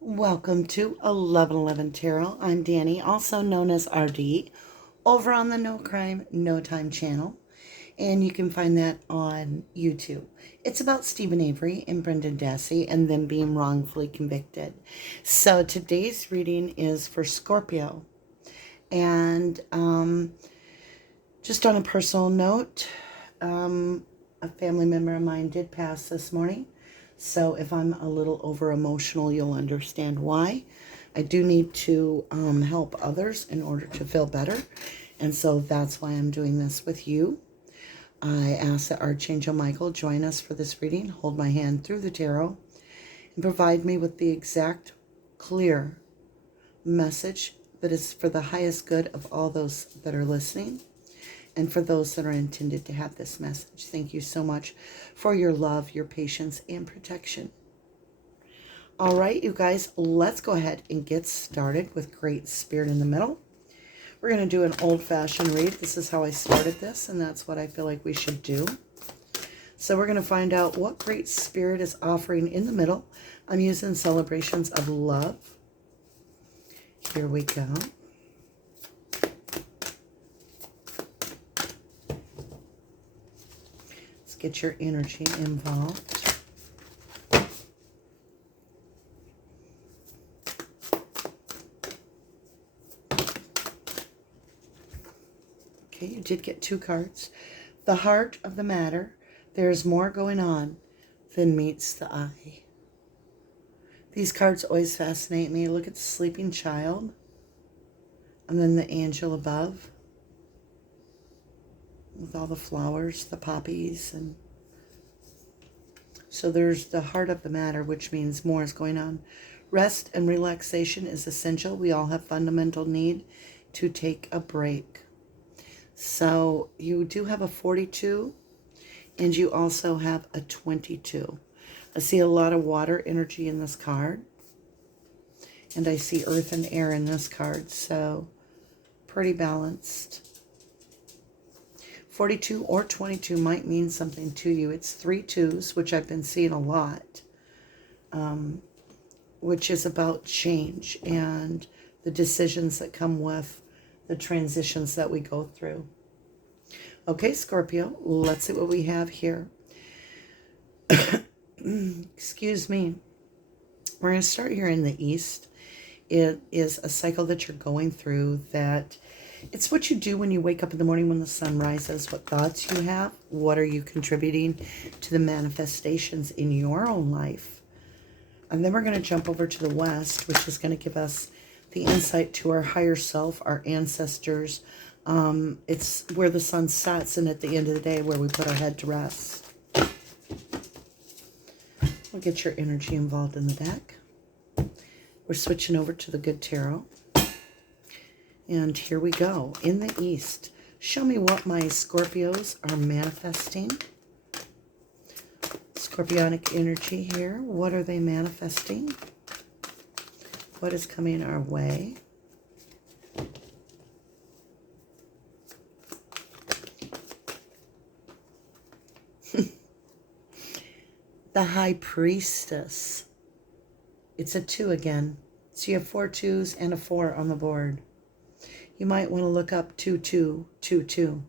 Welcome to 1111 Tarot. I'm Danny, also known as RD, over on the No Crime, No Time channel. And you can find that on YouTube. It's about Stephen Avery and Brendan Dassey and them being wrongfully convicted. So today's reading is for Scorpio. And just on a personal note, a family member of mine did pass this morning. So if I'm a little over emotional, you'll understand why. I do need to help others in order to feel better. And so that's why I'm doing this with you. I ask that Archangel Michael join us for this reading, hold my hand through the tarot, and provide me with the exact, clear message that is for the highest good of all those that are listening and for those that are intended to have this message. Thank you so much for your love, your patience, and protection. All right, you guys, let's go ahead and get started with Great Spirit in the middle. We're going to do an old-fashioned read. This is how I started this, and that's what I feel like we should do. So we're going to find out what Great Spirit is offering in the middle. I'm using celebrations of love. Here we go. Get your energy involved. Okay, you did get 2 cards. The heart of the matter. There is more going on than meets the eye. These cards always fascinate me. Look at the sleeping child. And then the angel above. With all the flowers, the poppies, and so there's the heart of the matter, which means more is going on. Rest and relaxation is essential. We all have fundamental need to take a break. So you do have a 42, and you also have a 22. I see a lot of water energy in this card, and I see earth and air in this card, so pretty balanced. 42 or 22 might mean something to you. It's 3 2s, which I've been seeing a lot, which is about change and the decisions that come with the transitions that we go through. Okay, Scorpio, let's see what we have here. Excuse me. We're going to start here in the East. It is a cycle that you're going through that it's what you do when you wake up in the morning when the sun rises, what thoughts you have, what are you contributing to the manifestations in your own life. And then we're going to jump over to the West, which is going to give us the insight to our higher self, our ancestors. It's where the sun sets, and at the end of the day, where we put our head to rest. We'll get your energy involved in the deck. We're switching over to the Good Tarot. And here we go. In the East, show me what my Scorpios are manifesting. Scorpionic energy here. What are they manifesting? What is coming our way? The High Priestess. It's a 2 again. So you have 4 2s and a 4 on the board. You might want to look up 2222.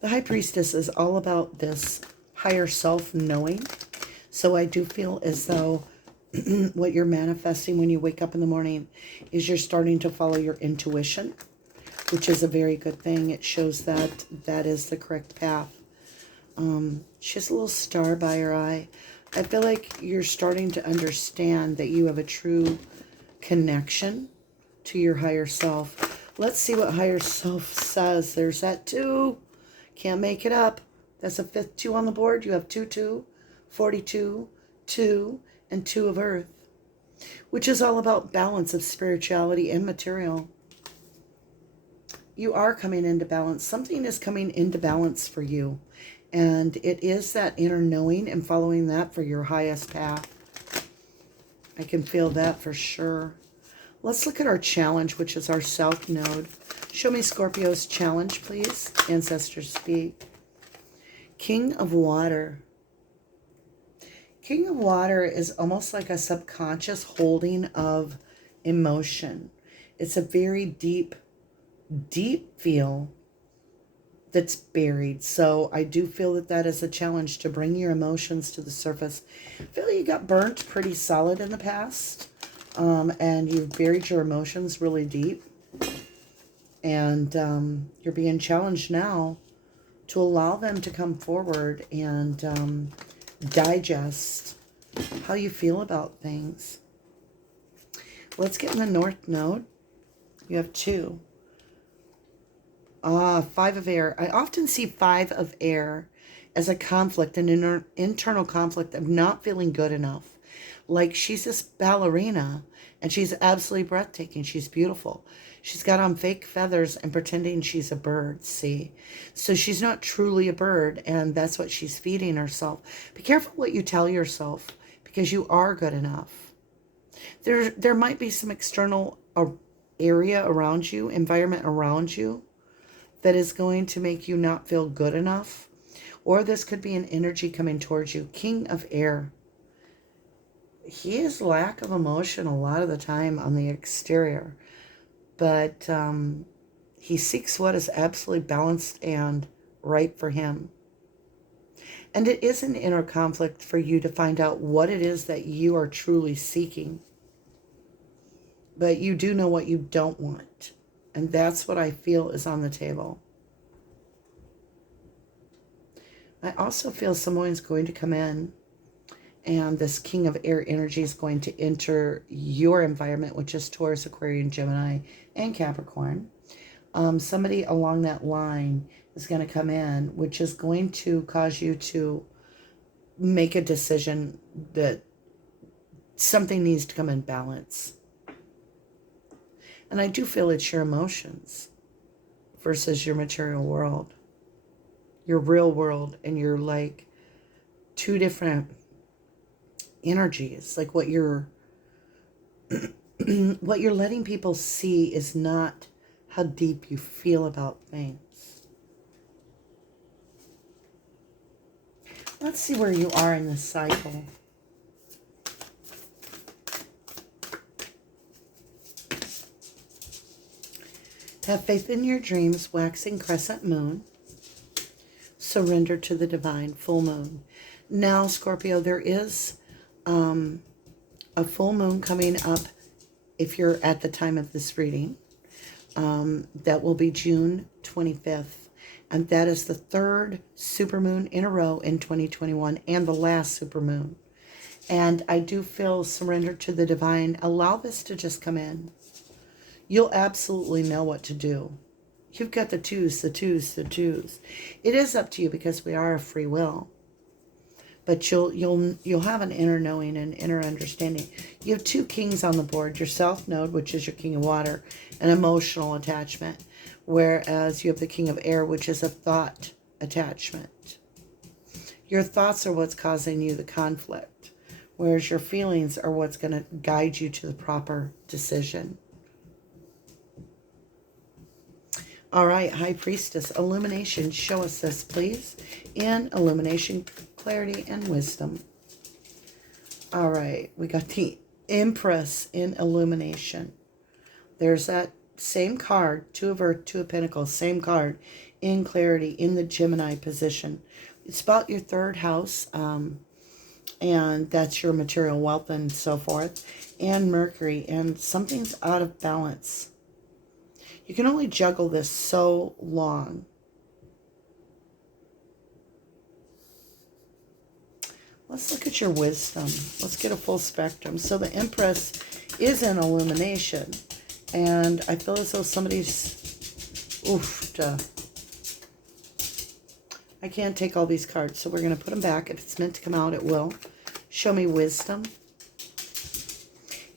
The High Priestess is all about this higher self knowing. So I do feel as though what you're manifesting when you wake up in the morning is you're starting to follow your intuition, which is a very good thing. It shows that that is the correct path. She has a little star by her eye. I feel like you're starting to understand that you have a true connection to your higher self. Let's see what higher self says. There's that 2. Can't make it up. That's a 5th 2 on the board. You have 2 2, 42, 2, and 2 of Earth, which is all about balance of spirituality and material. You are coming into balance. Something is coming into balance for you. And it is that inner knowing and following that for your highest path. I can feel that for sure. Let's look at our challenge, which is our South Node. Show me Scorpio's challenge, please. Ancestors speak. King of Water. King of Water is almost like a subconscious holding of emotion. It's a very deep, deep feel that's buried. So I do feel that that is a challenge to bring your emotions to the surface. I feel like you got burnt pretty solid in the past, and you've buried your emotions really deep. And you're being challenged now to allow them to come forward and digest how you feel about things. Let's get in the North Node. You have 2. Five of Air. I often see 5 of Air as a conflict, an internal conflict of not feeling good enough. Like she's this ballerina and she's absolutely breathtaking. She's beautiful. She's got on fake feathers and pretending she's a bird, see? So she's not truly a bird, and that's what she's feeding herself. Be careful what you tell yourself, because you are good enough. There might be some external area around you, environment around you, that is going to make you not feel good enough. Or this could be an energy coming towards you. King of Air. He is lack of emotion a lot of the time on the exterior. But he seeks what is absolutely balanced and right for him. And it is an inner conflict for you to find out what it is that you are truly seeking. But you do know what you don't want. And that's what I feel is on the table. I also feel someone's going to come in, and this King of Air energy is going to enter your environment, which is Taurus, Aquarius, Gemini, and Capricorn. Somebody along that line is going to come in, which is going to cause you to make a decision that something needs to come in balance. And I do feel it's your emotions versus your material world, your real world, and you're like 2 different energies. Like what you're what you're letting people see is not how deep you feel about things. Let's see where you are in this cycle. Have faith in your dreams, waxing crescent moon. Surrender to the divine, full moon. Now, Scorpio, there is a full moon coming up if you're at the time of this reading. That will be June 25th. And that is the 3rd supermoon in a row in 2021 and the last supermoon. And I do feel surrender to the divine. Allow this to just come in. You'll absolutely know what to do. You've got the twos, the twos, the twos. It is up to you because we are a free will. But you'll have an inner knowing and inner understanding. You have 2 kings on the board. Your South Node, which is your King of Water, an emotional attachment. Whereas you have the King of Air, which is a thought attachment. Your thoughts are what's causing you the conflict. Whereas your feelings are what's going to guide you to the proper decision. All right, High Priestess, illumination. Show us this, please. In illumination, clarity, and wisdom. All right, we got the Empress in illumination. There's that same card, 2 of Earth, 2 of Pentacles, same card in clarity in the Gemini position. It's about your 3rd house, and that's your material wealth and so forth, and Mercury, and something's out of balance. You can only juggle this so long. Let's look at your wisdom. Let's get a full spectrum. So the Empress is in illumination. And I feel as though somebody's... I can't take all these cards, so we're going to put them back. If it's meant to come out, it will. Show me wisdom.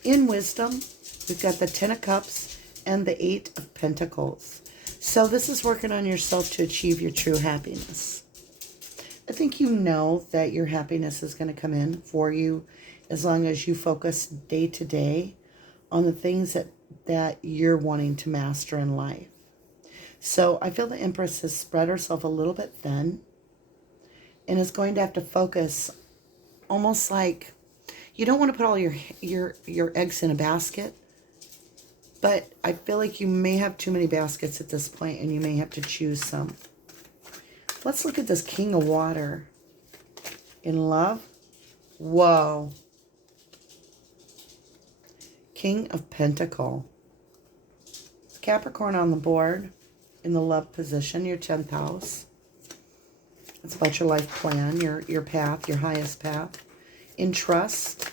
In wisdom, we've got the 10 of Cups and the 8 of Pentacles. So this is working on yourself to achieve your true happiness. I think you know that your happiness is going to come in for you as long as you focus day to day on the things that you're wanting to master in life. So I feel the Empress has spread herself a little bit thin and is going to have to focus almost like you don't want to put all your eggs in a basket, but I feel like you may have too many baskets at this point and you may have to choose some. Let's look at this King of Water. In love? Whoa. King of Pentacle. Capricorn on the board in the love position, your 10th house. It's about your life plan, your path, your highest path. In trust.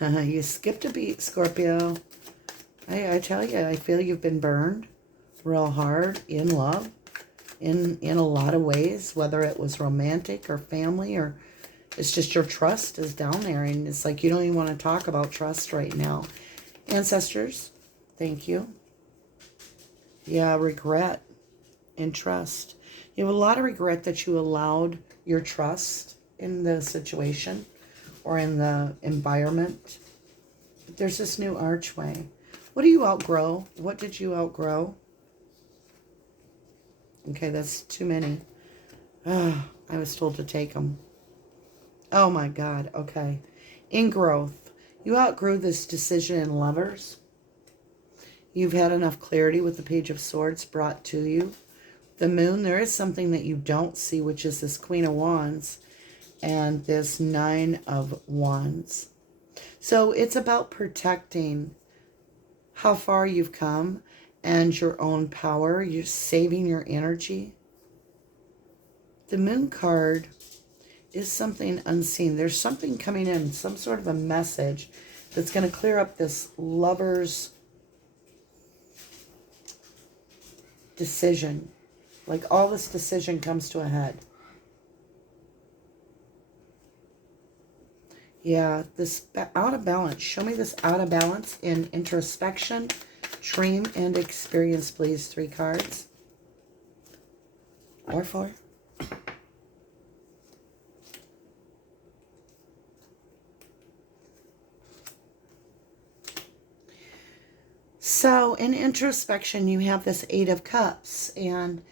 You skipped a beat, Scorpio. I tell you, I feel you've been burned real hard in love in a lot of ways, whether it was romantic or family, or it's just your trust is down there, and it's like you don't even want to talk about trust right now. Ancestors, thank you. Yeah, regret and trust. You have a lot of regret that you allowed your trust in the situation or in the environment. But there's this new archway. What do you outgrow? What did you outgrow? Okay, that's too many. I was told to take them. Oh my God, okay. In growth. You outgrew this decision in Lovers. You've had enough clarity with the Page of Swords brought to you. The Moon, there is something that you don't see, which is this Queen of Wands and this Nine of Wands. So it's about protecting how far you've come and your own power. You're saving your energy. The Moon card is something unseen. There's something coming in, some sort of a message that's going to clear up this lover's decision. Like all this decision comes to a head. Yeah, this out of balance. Show me this out of balance in introspection, dream, and experience, please. 3 cards. Or 4. So in introspection, you have this 8 of Cups. And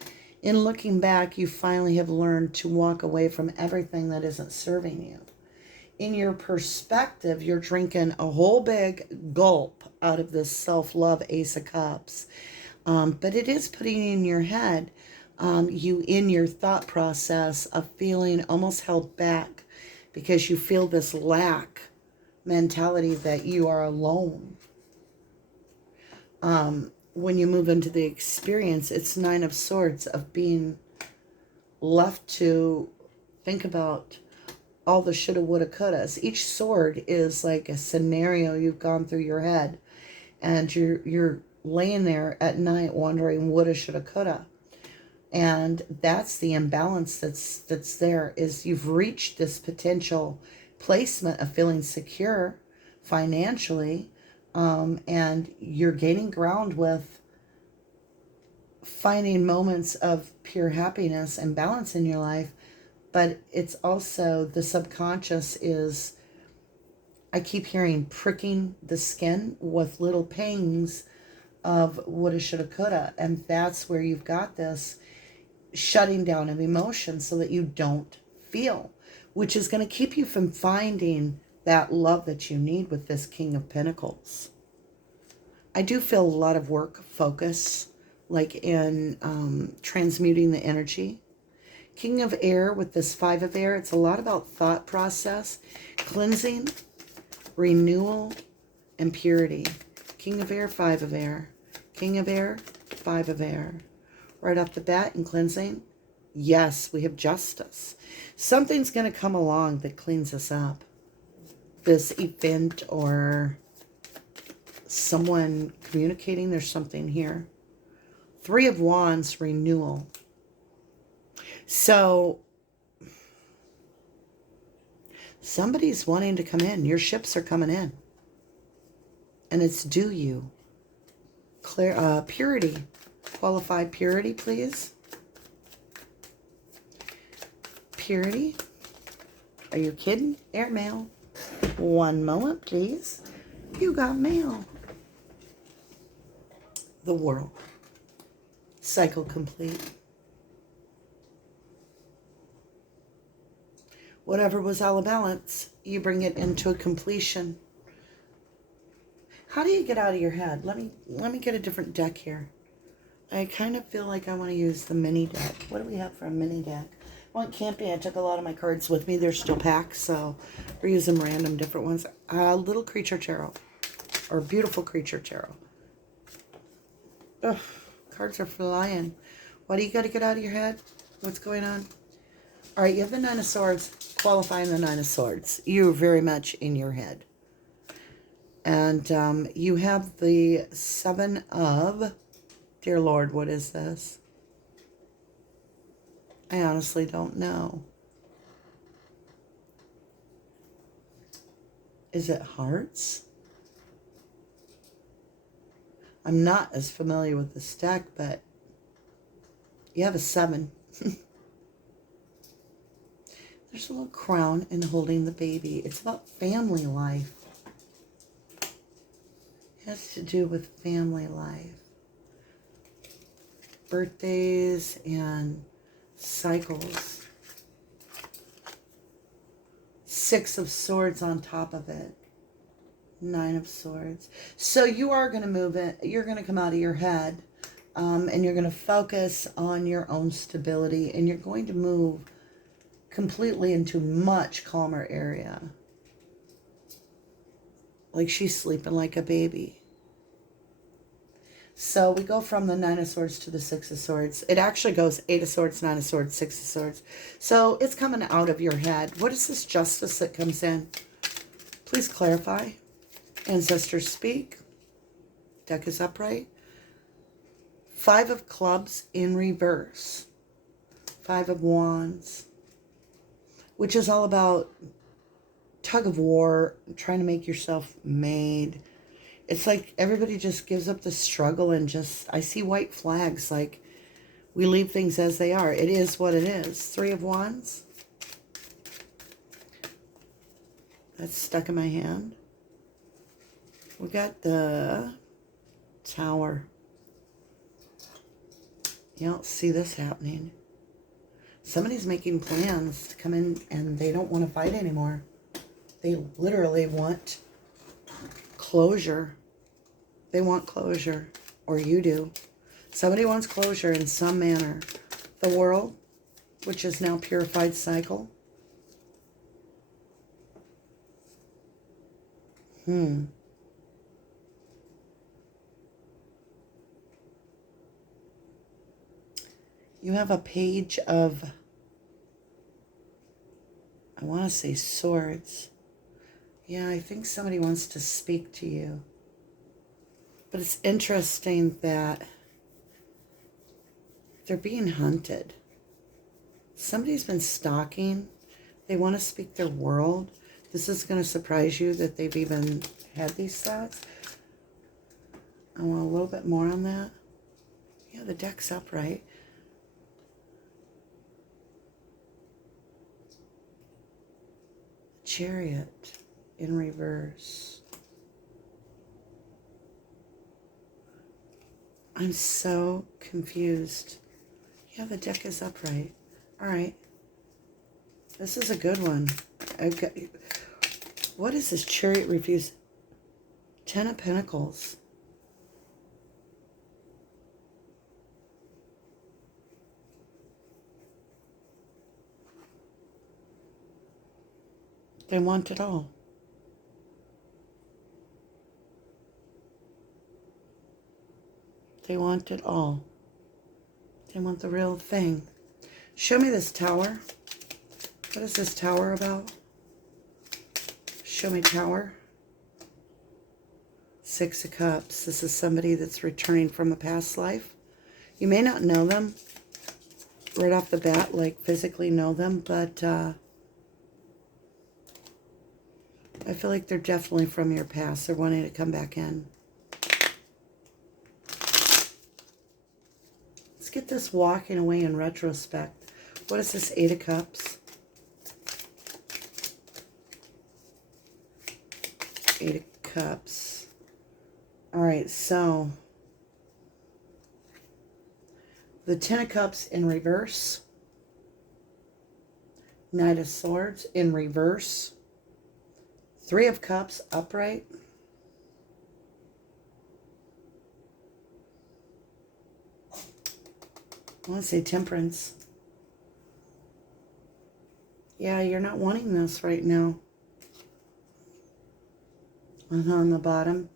in looking back, you finally have learned to walk away from everything that isn't serving you. In your perspective, you're drinking a whole big gulp out of this self-love Ace of Cups. But it is putting in your head, you in your thought process of feeling almost held back because you feel this lack mentality that you are alone. When you move into the experience, it's 9 of Swords of being left to think about all the shoulda, woulda, couldas. Each sword is like a scenario you've gone through your head, and you're laying there at night wondering woulda, shoulda, coulda. And that's the imbalance that's there, is you've reached this potential placement of feeling secure financially, and you're gaining ground with finding moments of pure happiness and balance in your life. But it's also the subconscious is, I keep hearing pricking the skin with little pangs of woulda, shoulda, coulda. And that's where you've got this shutting down of emotion so that you don't feel, which is going to keep you from finding that love that you need with this King of Pentacles. I do feel a lot of work focus, like in transmuting the energy. King of Air with this 5 of Air, it's a lot about thought process, cleansing, renewal, and purity. King of Air, 5 of Air. King of Air, 5 of Air. Right off the bat in cleansing, yes, we have justice. Something's going to come along that cleans us up. This event or someone communicating, there's something here. 3 of Wands, renewal. So somebody's wanting to come in. Your ships are coming in. And it's due you. Clear, purity. Qualified purity, please. Purity. Are you kidding? Airmail. 1 moment, please. You got mail. The World. Cycle complete. Whatever was out of balance, you bring it into a completion. How do you get out of your head? Let me get a different deck here. I kind of feel like I want to use the mini deck. What do we have for a mini deck? Well, it can't be. I took a lot of my cards with me. They're still packed, so we're using random different ones. Little creature tarot, or beautiful creature tarot. Ugh, cards are flying. Why do you got to get out of your head? What's going on? All right, you have the Nine of Swords, qualifying the Nine of Swords. You're very much in your head. And you have the Seven of... Dear Lord, what is this? I honestly don't know. Is it hearts? I'm not as familiar with this deck, but you have a 7. There's a little crown and holding the baby. It's about family life. It has to do with family life. Birthdays and cycles. 6 of Swords on top of it. 9 of Swords. So you are going to move it. You're going to come out of your head. And you're going to focus on your own stability. And you're going to move completely into much calmer area. Like she's sleeping like a baby. So we go from the 9 of Swords to the 6 of Swords. It actually goes 8 of Swords, 9 of Swords, 6 of Swords. So it's coming out of your head. What is this justice that comes in? Please clarify. Ancestors speak. Deck is upright. 5 of Clubs in reverse. 5 of Wands. Which is all about tug of war, trying to make yourself made. It's like everybody just gives up the struggle and just, I see white flags, like we leave things as they are. It is what it is. 3 of Wands. That's stuck in my hand. We got the Tower. You don't see this happening. Somebody's making plans to come in and they don't want to fight anymore. They literally want closure. They want closure, or you do. Somebody wants closure in some manner. The World, which is now purified cycle. You have a Page of, I want to say Swords. Yeah, I think somebody wants to speak to you. But it's interesting that they're being hunted. Somebody's been stalking. They want to speak their world. This is going to surprise you that they've even had these thoughts. I want a little bit more on that. Yeah, the deck's upright. Chariot in reverse. I'm so confused. Yeah, the deck is upright. All right. This is a good one. Okay. What is this? Chariot refuse. 10 of Pentacles. They want it all. They want it all. They want the real thing. Show me this Tower. What is this Tower about? Show me Tower. 6 of Cups. This is somebody that's returning from a past life. You may not know them right off the bat, like physically know them, but I feel like they're definitely from your past. They're wanting to come back in. Let's get this walking away in retrospect. What is this 8 of Cups? 8 of Cups. All right, so the 10 of Cups in reverse. Knight of Swords in reverse. Three of Cups upright. I want to say Temperance. Yeah, you're not wanting this right now. And on the bottom,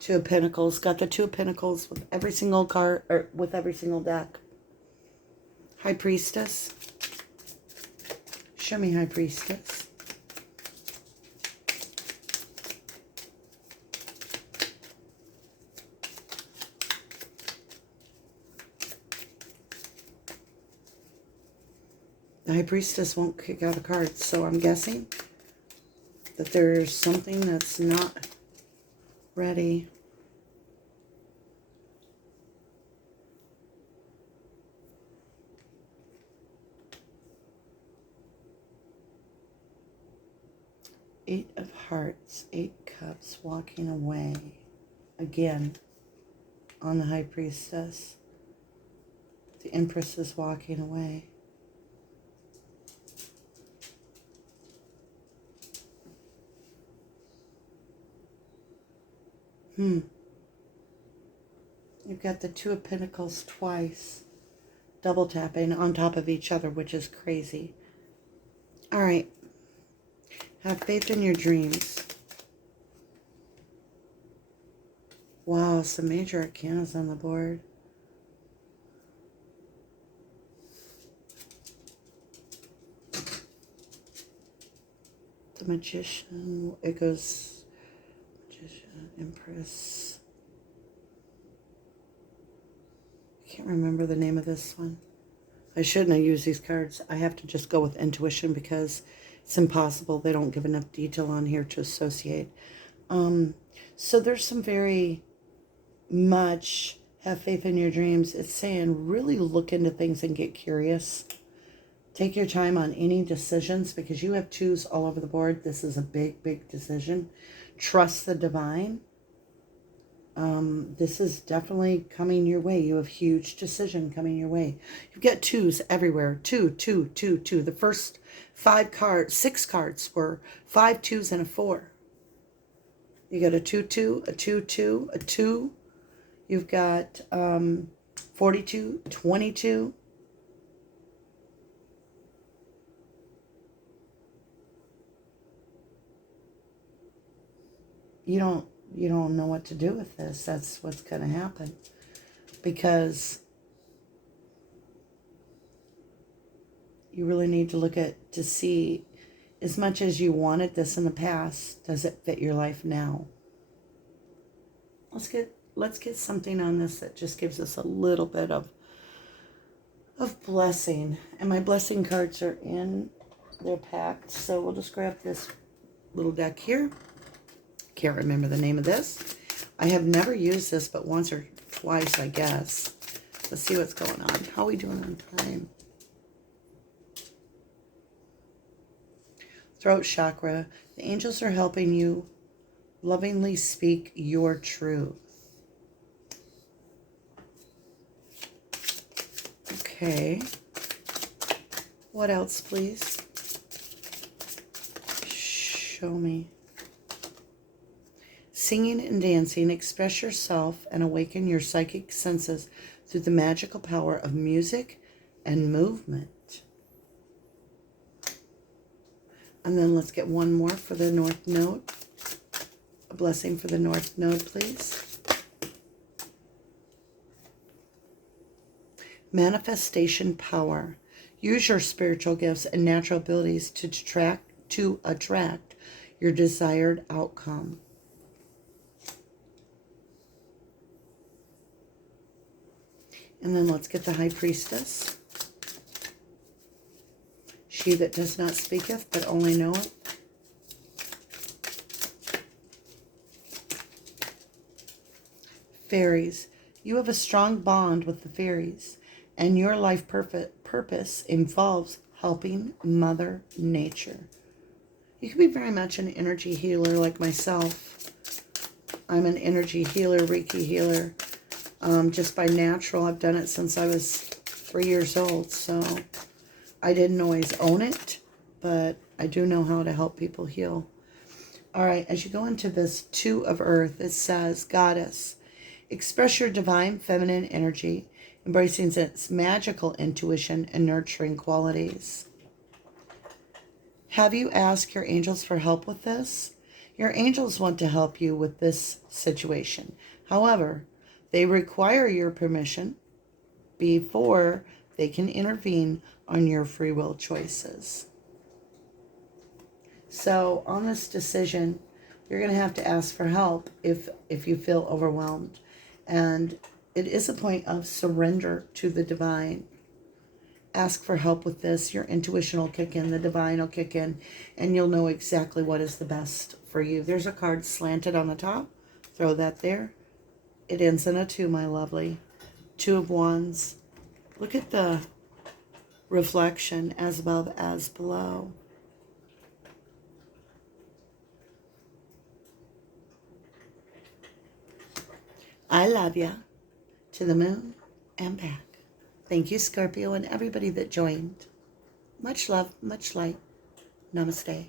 Two of Pentacles. Got the Two of Pentacles with every single card, or with every single deck. High Priestess. Show me High Priestess. The High Priestess won't kick out a card, so I'm guessing that there's something that's not ready. Eight of Hearts, 8 Cups, walking away. Again, on the High Priestess. The Empress is walking away. You've got the Two of Pentacles twice, double tapping on top of each other, which is crazy. All right. Have faith in your dreams. Wow, some major arcanas on the board. The Magician, it goes Magician, Empress. I can't remember the name of this one. I shouldn't have used these cards. I have to just go with intuition because it's impossible. They don't give enough detail on here to associate. So there's some very much have faith in your dreams. It's saying really look into things and get curious. Take your time on any decisions because you have twos all over the board. This is a big, big decision. Trust the divine. This is definitely coming your way. You have huge decision coming your way. You've got twos everywhere. Two, two, two, two. The first 6 cards were 5 2s and a 4. You got a 2 2, a 2 2, a 2. You've got 42, 22. You don't know what to do with this. That's what's going to happen. Because you really need to look at to see, as much as you wanted this in the past, does it fit your life now? Let's get something on this that just gives us a little bit of blessing. And my blessing cards are in, they're packed. So we'll just grab this little deck here. Can't remember the name of this. I have never used this but once or twice, I guess. Let's see what's going on. How are we doing on time? Throat chakra. The angels are helping you lovingly speak your truth. Okay. What else, please? Show me. Singing and dancing, express yourself and awaken your psychic senses through the magical power of music and movement. And then let's get one more for the North Node. A blessing for the North Node, please. Manifestation power. Use your spiritual gifts and natural abilities to attract your desired outcome. And then let's get the High Priestess. She that does not speaketh, but only knoweth. Fairies. You have a strong bond with the fairies, and your life purpose involves helping Mother Nature. You can be very much an energy healer like myself. I'm an energy healer, Reiki healer. Just by natural. I've done it since I was 3 years old. So I didn't always own it, but I do know how to help people heal. All right, as you go into this Two of Earth, it says, Goddess, express your divine feminine energy, embracing its magical intuition and nurturing qualities. Have you asked your angels for help with this? Your angels want to help you with this situation. However, they require your permission before they can intervene on your free will choices. So on this decision, you're going to have to ask for help if you feel overwhelmed. And it is a point of surrender to the divine. Ask for help with this. Your intuition will kick in, the divine will kick in, and you'll know exactly what is the best for you. There's a card slanted on the top. Throw that there. It ends in a 2, my lovely. 2 of Wands. Look at the reflection, as above, as below. I love ya. To the moon and back. Thank you, Scorpio, and everybody that joined. Much love, much light. Namaste.